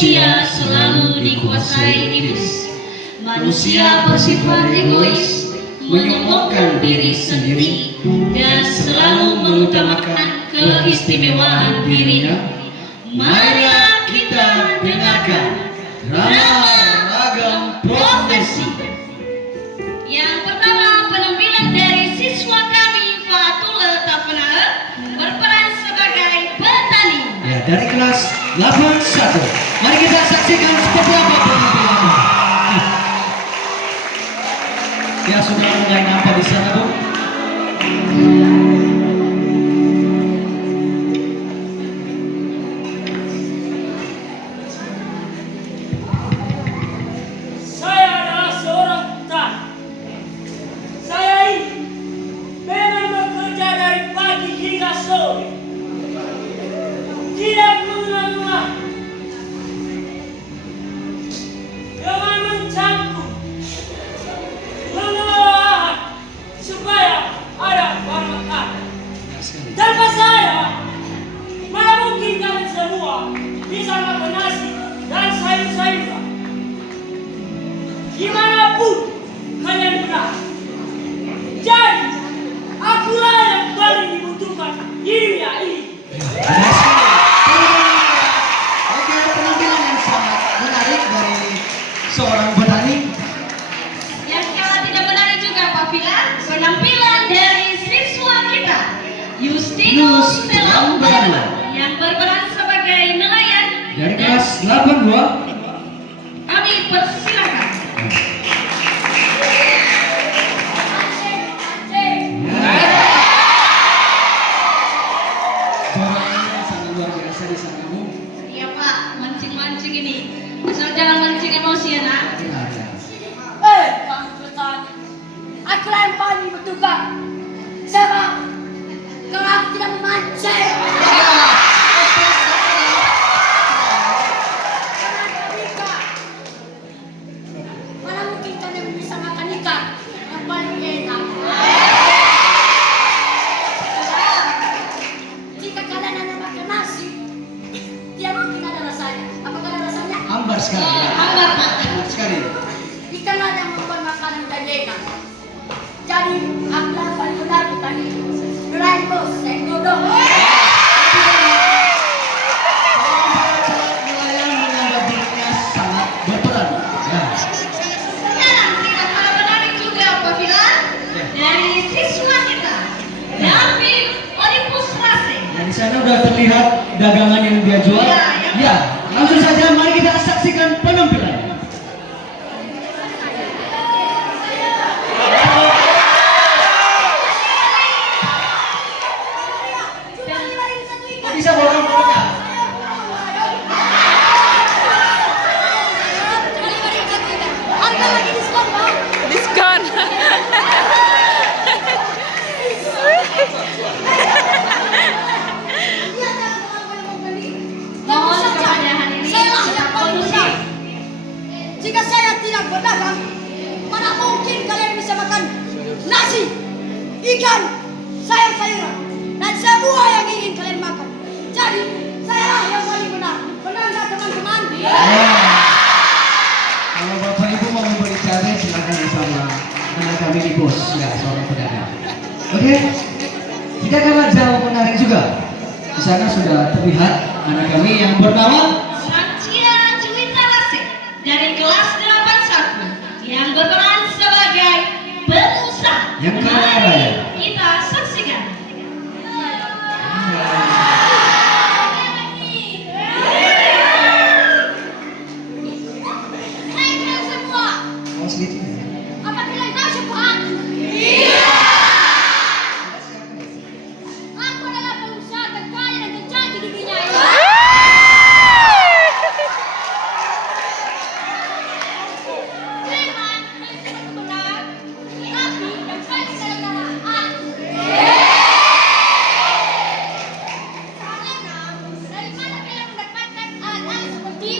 manusia selalu dikuasai iblis. Manusia bersifat egois, menyombongkan diri sendiri, dan selalu mengutamakan keistimewaan dirinya. Marilah kita dengarkan drama ragam profesi. Yang pertama, penampilan dari siswa kami Fatullah Tafanae berperan sebagai petani. Ya, dari kelas 81. Mari kita saksikan seperti apa penampilannya. Ya, sudah mulai nampak di sana, Bu. Tanpa saya, mana mungkin kalian semua bisa makan nasi dan sayur-sayuran. Dimanapun kalian berada. Jadi, akulah yang paling dibutuhkan di dunia ini. Oke, penampilan yang sangat menarik dari seorang petani. Yang kalah tidak menarik juga Pak Filan, penampilan dari siswa kita Justinus Telambala yang berperan sebagai nelayan. Dari kelas 82. Kami persilakan. Suaranya sangat luar biasa di sana, Bu. Iya Pak, mancing-mancing ini. Asal jangan mancing emosi ya nak. Kami petani, akulah yang paling dibutuhkan. Sebab kalau aku tidak memancing, mana mungkin kalian bisa makan ikan yang paling enak. Jika kalian hanya makan nasi, tidak mungkin ada rasanya. Apakah ada rasanya? Hambar sekali. Ya. Hambar, Pak. Hambar sekali. Ikanlah yang membuat makanan jadi enak. Jadi, akulah yang paling benar petani. Belain bos, saya dodong. Nelayan menganggap dirinya sangat berperan. Ya. Sekarang tidak kalah menarik juga Pak Filan dari siswa kita David Olympus Rase. Nah, di sana udah terlihat dagangan yang dia jual. Ya, ya. Ya, langsung saja mari kita saksikan penampilan. Bisa borong borongnya. Harga lagi diskon, Bang. Diskon. Mohon kepada hadirin Saya lah yang tetap paling kondusif. benar. Jika saya tidak berdagang, mana mungkin kalian bisa makan nasi, ikan, sayur-sayuran, dan semua yang ingin kalian makan. Jadi, saya lah yang paling benar. Benar nggak teman-teman? Kalau Bapak Ibu mau membeli cabai silakan bersama anak kami di pos. Ya, seorang pedagang. Oke. Tidak kalah jauh menarik juga. Di sana sudah terlihat anak kami yang bernama Santia Juwita Rase dari kelas 81 yang berperan sebagai pengusaha. Yang kaya Mari raya. kita saksikan. Hai kalian semua, Oh, sedikit. apa kalian tahu siapa aku? Iya. Aku adalah pengusaha terkaya dan tercantik di dunia ini. Memang kalian semua itu benar, tapi yang paling gara-gara aku. Karena dari mana kalian mendapatkan alat-alat seperti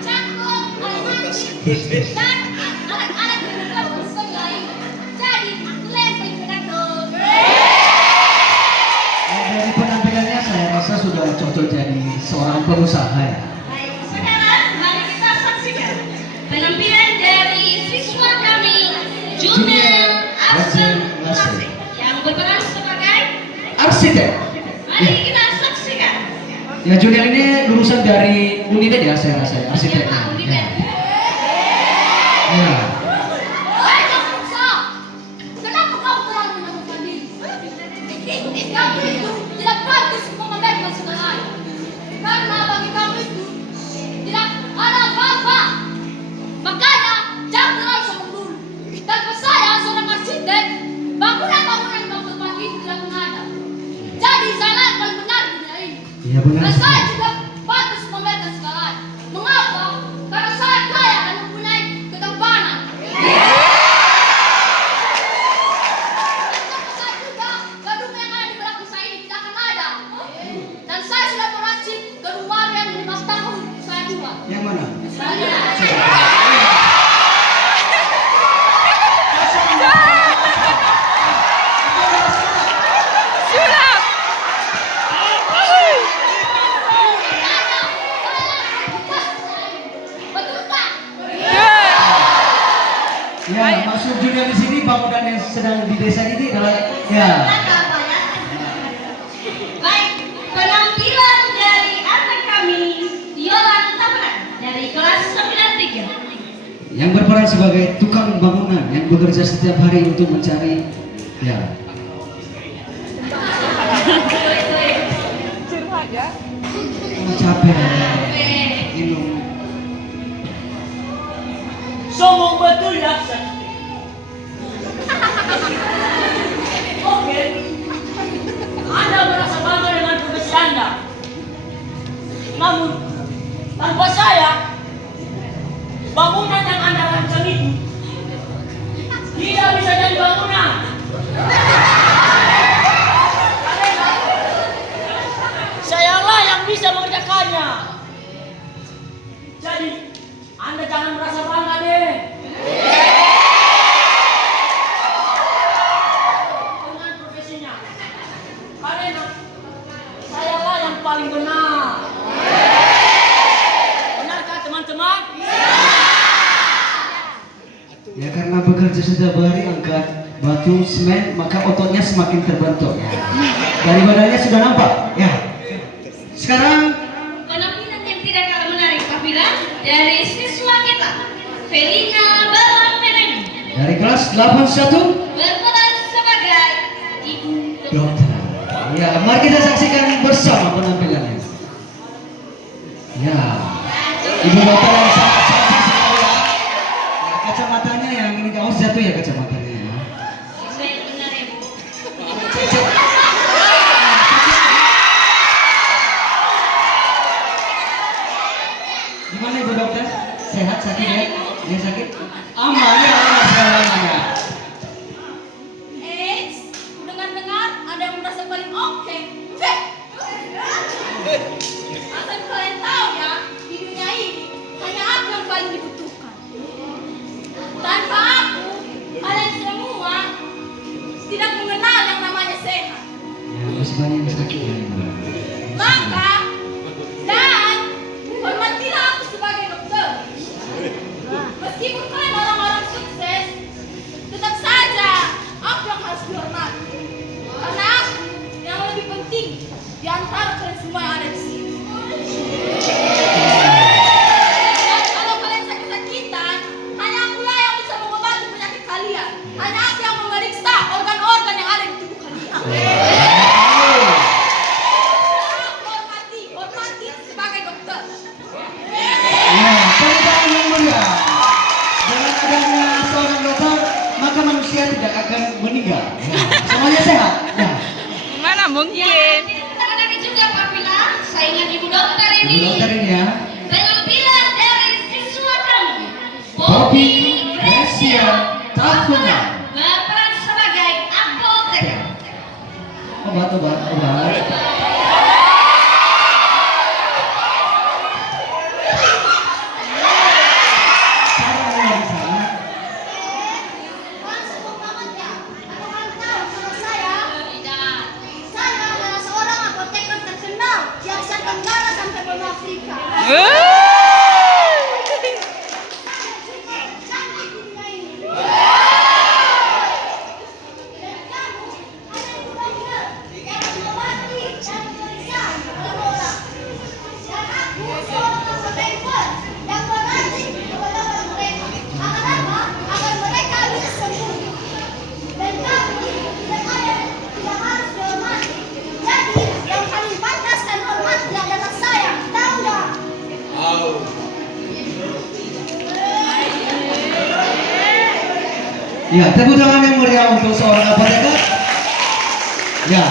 cangkul, alat mancing, dan alat-alat yang berbau lain. Jadi aku lempeng benar dong. Dari penampilannya saya rasa sudah cocok jadi seorang pengusaha ya. Baik, sekarang Ya Junior ini lulusan dari United ya saya rasa ya, arsitek. Pak, United. Ya. Ya. Kenapa kau terlalu menemukan diri? Kamu itu tidak bagus memamerkan segalanya. Karena bagi kamu itu tidak ada apa-apa. Makanya jangan terlalu sombong dulu. Dan saya seorang arsitek, bangunan-bangunan yang kamu tempati itu tidak mengada. Jadi saya yang paling benar di dunia ini. Iya benar. Dan saya juga pantas memamerkan segalanya. Mengapa? Karena saya kaya dan mempunyai ketampanan. Saya juga gedung yang ada di belakang saya ini tidak akan ada. Dan saya sudah meracik gedung baru yang 5 tahun saya buat. Yang mana? Betul tak? Ya, maksud Junior di sini bangunan yang sedang didesain ini adalah ya. Apa ya? Baik, penampilan dari anak kami Yolanta Pran dari kelas 93. Yang berperan sebagai tukang bangunan yang bekerja setiap hari untuk mencari ya. Capek. Minum. Sombong betul ya. Oke. Anda merasa bangga dengan profesi Anda. Namun, tanpa saya, bangunan yang Anda rancang itu tidak bisa jadi bangunan. Karena sayalah yang bisa mengerjakannya. Jadi, Anda jangan merasa bangga deh. Dengan profesinya. Karena sayalah yang paling benar. Benarkah teman-teman? Ya karena bekerja setiap hari angkat batu semen maka ototnya semakin terbentuk. Dari badannya sudah nampak. Ya. Sekarang Penampilan yang tidak kalah menarik apabila dari siswa kita Felina Balampereni dari kelas 81 berperan sebagai ibu dokter. Ya, mari kita saksikan bersama penampilannya. Ya. Ibu dokter yang sangat cantik sekali. Ya, kacamatanya yang ini kaos jatuh ya kacamatanya ya. sesuai benar ya Bu. Gimana ibu dokter? Sehat sakit ya? Ya sakit? Aman ya aman segalanya. Dengar-dengar ada yang merasa paling oke. Asal kalian tahu ya, di dunia ini hanya aku yang paling dibutuhkan. Tanpa aku, kalian semua tidak mengenal yang namanya sehat. Ya masih banyak yang sakit ya. Maka, dan hormatilah aku sebagai dokter. Meskipun kalian orang-orang sukses, tetap saja aku yang harus dihormati. Karena aku yang lebih penting di antara kalian semua yang ada di sini. Dan kalau kalian sakit-sakitan, hanya akulah yang bisa mengobati penyakit kalian. Hanya aku yang memeriksa organ-organ yang ada di tubuh kalian. Hormati sebagai dokter. Ya, pernikahan yang mulia. Dengan adanya seorang dokter, maka manusia tidak akan meninggal. Ya, semuanya sehat. Ya. Mana Ya, mungkin? tidak terkenal juga apabila saingan ibu dokter Ibu ini dokter ini ya. penampilan dari siswa kami Bobby Gracia Tafuna. berperan sebagai apoteker. Obat. Cara mulai di sana. Langsung banget ya. Apa kalian tahu sama saya? Tidak. Saya adalah Ya, tepuk tangan yang meriah untuk seorang apoteker. Ya,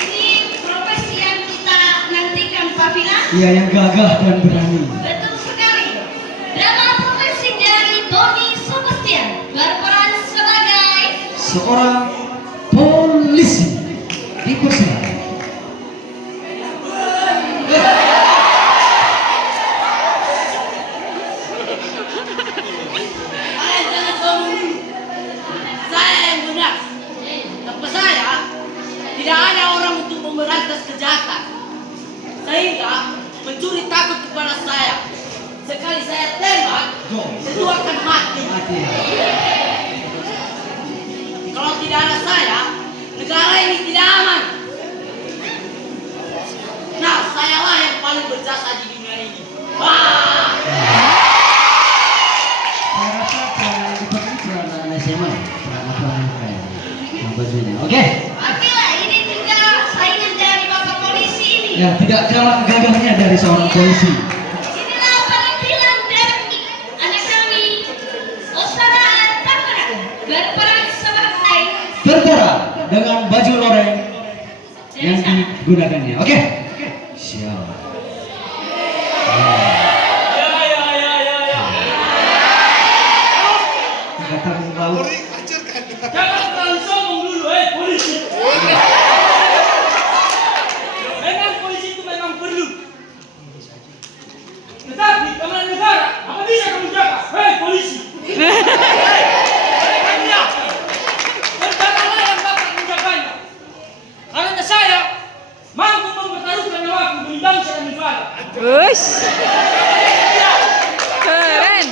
Ini profesi yang kita nantikan, Pak Vila. ya yang gagah dan berani. Betul sekali. Drama profesi dari Tony Sebastian berperan sebagai Seorang polisi. Dipersilakan. Kalian jangan sombong. Saya yang benar. Tanpa saya, tidak ada orang untuk memberantas kejahatan. Sehingga pencuri takut kepada saya. Sekali saya tembak, itu akan mati. Mati. Kalau tidak ada saya, negara ini tidak aman. Nah, sayalah yang paling berjasa di dunia ini. Wah! Saya rasa celana yang dipakai celana SMA, celana pramuka yang bajunya. Oke. Pak Vila. Ini juga saingan dari Bapak polisi ini. Ya, tidak kalah gagahnya dari seorang polisi. Inilah penampilan dari anak kami, Osara Tamara, berperan sebagai Tentara dengan baju loreng yang digunakannya. Oke. Siap. Angkatan laut. Jangan terlalu sombong dulu, polisi. Memang polisi itu memang perlu. Tetapi keamanan negara, apa bisa kamu jaga? Hei polisi. Berjalanlah yang dapat menjaganya. Karena saya mampu mempertaruhkan nyawaku demi bangsa dan negara. Ush. Keren.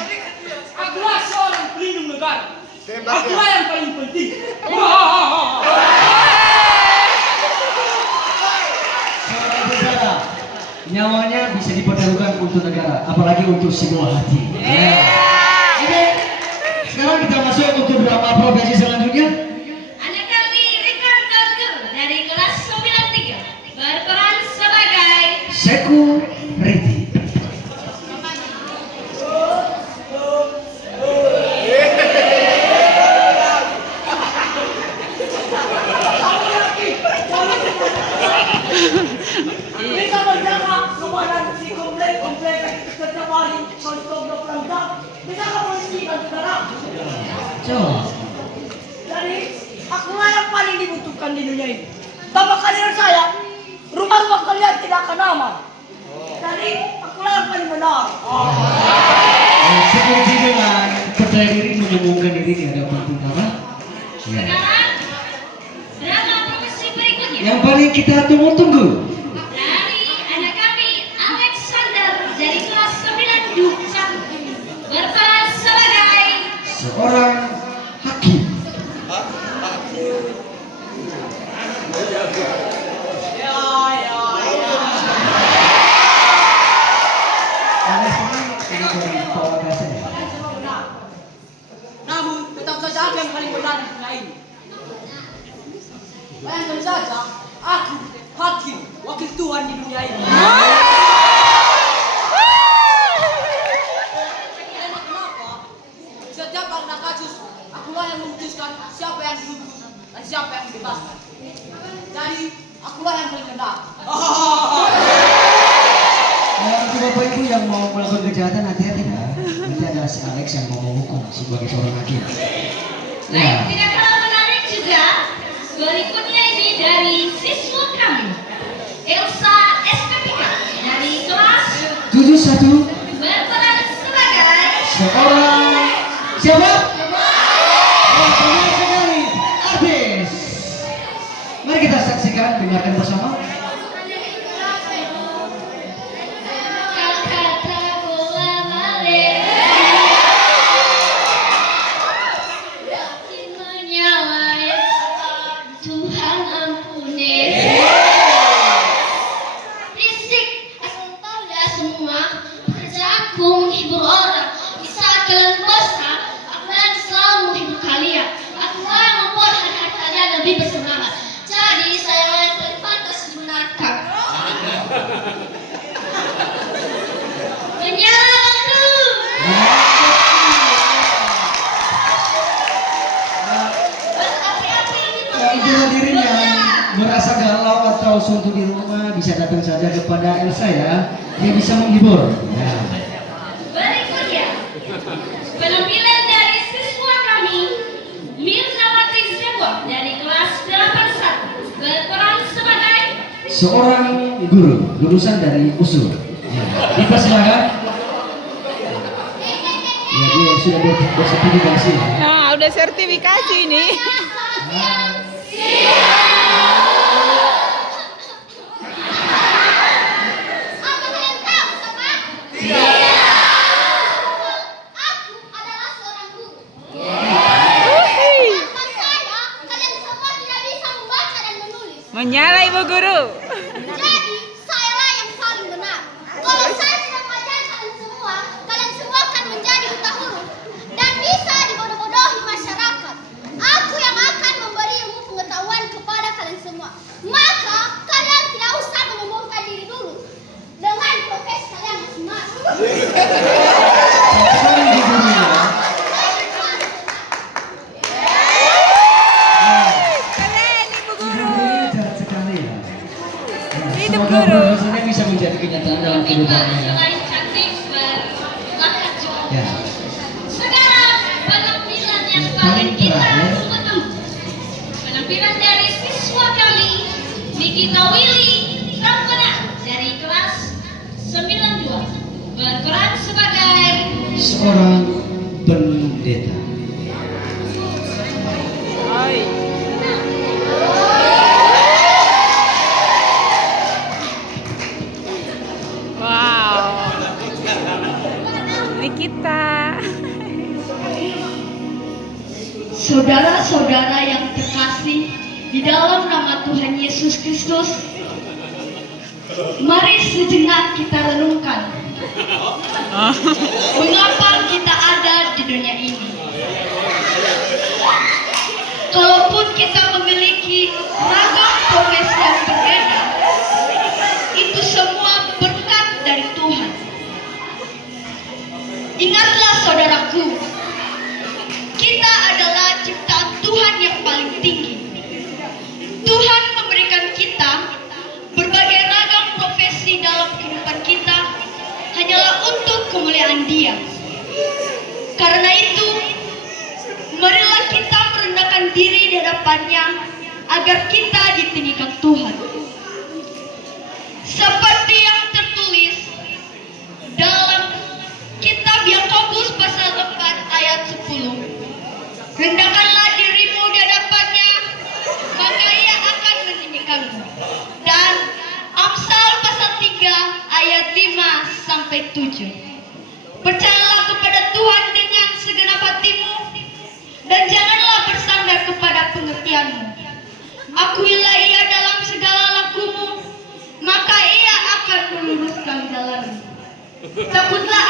Akulah seorang pelindung negara. Akulah yang paling penting. Seorang tentara nyawanya bisa dipertaruhkan untuk negara, apalagi untuk sebuah hati. Oke. Sekarang kita masuk untuk drama profesi selanjutnya. anak kami Ricardo Gur dari kelas 93, berperan sebagai Security. Bisa menjaga keamanan di komplek-komplek setiap hari untuk 24 jam. Bisa polisi dan negara. Coba. Jadi, akulah yang paling dibutuhkan di dunia ini. Tanpa kehadiran saya, rumah-rumah kalian tidak akan aman. Jadi, akulah yang paling benar. Security dengan percaya diri menyombongkan diri di hadapan tentara. Ya. sekarang drama profesi berikutnya Yang paling kita tunggu-tunggu. dari anak kami Alexander dari kelas 91, berperan sebagai Seorang hakim. Karena senang karena dari Paul Gasset. Namun, tetap saja aku yang paling benar di dunia ini. Bayangkan saja, aku hakim, wakil Tuhan di dunia ini. Karena kenapa? Setiap ada kasus, akulah yang memutuskan siapa yang dihukum dan siapa yang dibebaskan. Jadi, akulah yang paling benar. Untuk bapak ibu yang mau melakukan kejahatan hati-hati ya. Nanti ada si Alex yang mau menghukum sebagai seorang hakim. Ya. tidak kalah menarik juga. Berikutnya ini dari siswa kami Elsa SPPK dari kelas 71 berperan sebagai seorang siapa? Oh, benar sekali. Artis. Mari kita saksikan, dengarkan bersama. kata bola balik yakin menyalai Tuhan ampuni fisik asal tahu ya semua kerjaku menghibur orang di saat kalian bosan aku yang selalu menghibur kalian aku yang membuat hari-hari kalian lebih bersemangat jadi saya yang paling pantas dibenarkan menyala bangku kosong tuh di rumah bisa datang saja kepada Elsa ya. Dia bisa menghibur. Ya. Berikutnya, penampilan dari siswa kami, Mirzawati Zebwa dari kelas 81 berperan sebagai Seorang guru, lulusan dari USU. Ya. Dipersilakan. Ya, dia sudah bersertifikasi. Nah, udah sertifikasi nih. Apa kalian tahu, Sobat? Aku adalah seorang guru. Tanpa saya, kalian semua tidak bisa membaca dan menulis. Menyala Ibu Guru. Jadi, sayalah yang paling benar. Kalau saya tidak mengajari kalian semua akan menjadi buta huruf dan bisa dibodoh-bodohi masyarakat. Aku yang akan memberi ilmu pengetahuan kepada kalian semua. Maka, kalian tidak usah menyombongkan diri dulu dengan profesi kalian masing-masing. Sekarang di dunia. Keren Ibu Ibu Guru. ini jahat sekali ya. Hidup Semoga guru. profesinya bisa menjadi kenyataan dalam kehidupannya ya. Selain cantik, berbakat juga. Ya. Sekarang penampilan yang paling kita tunggu. Penampilan dari siswa kami, Nikita Willy Rampana dari kelas 92 berperan sebagai Seorang pendeta. Oi. Wow. Nikita. saudara-saudara yang terkasih di dalam nama Tuhan Yesus Kristus. Mari sejenak kita renungkan mengapa kita ada di dunia ini. Kalaupun kita memiliki ragam profesi yang berbeda, itu semua berkat dari Tuhan. Ingatlah saudaraku, kita adalah ciptaan Tuhan yang paling tinggi. Tuhan memberikan kita berbagai ragam profesi dalam kehidupan kita hanyalah untuk kemuliaan Dia. Karena itu, marilah kita merendahkan diri di hadapannya agar kita ditinggikan Tuhan. Seperti yang tertulis dalam kitab Yakobus pasal 4 ayat 10. Rendahkanlah dirimu di hadapannya, maka Ia akan meninggikanmu. Dan Amsal pasal 3 ayat 5 sampai 7. Percayalah kepada Tuhan dengan segenap hatimu dan janganlah bersandar kepada pengertianmu. Akuilah Ia dalam segala lakumu, maka Ia akan meluruskan jalanmu. Takutlah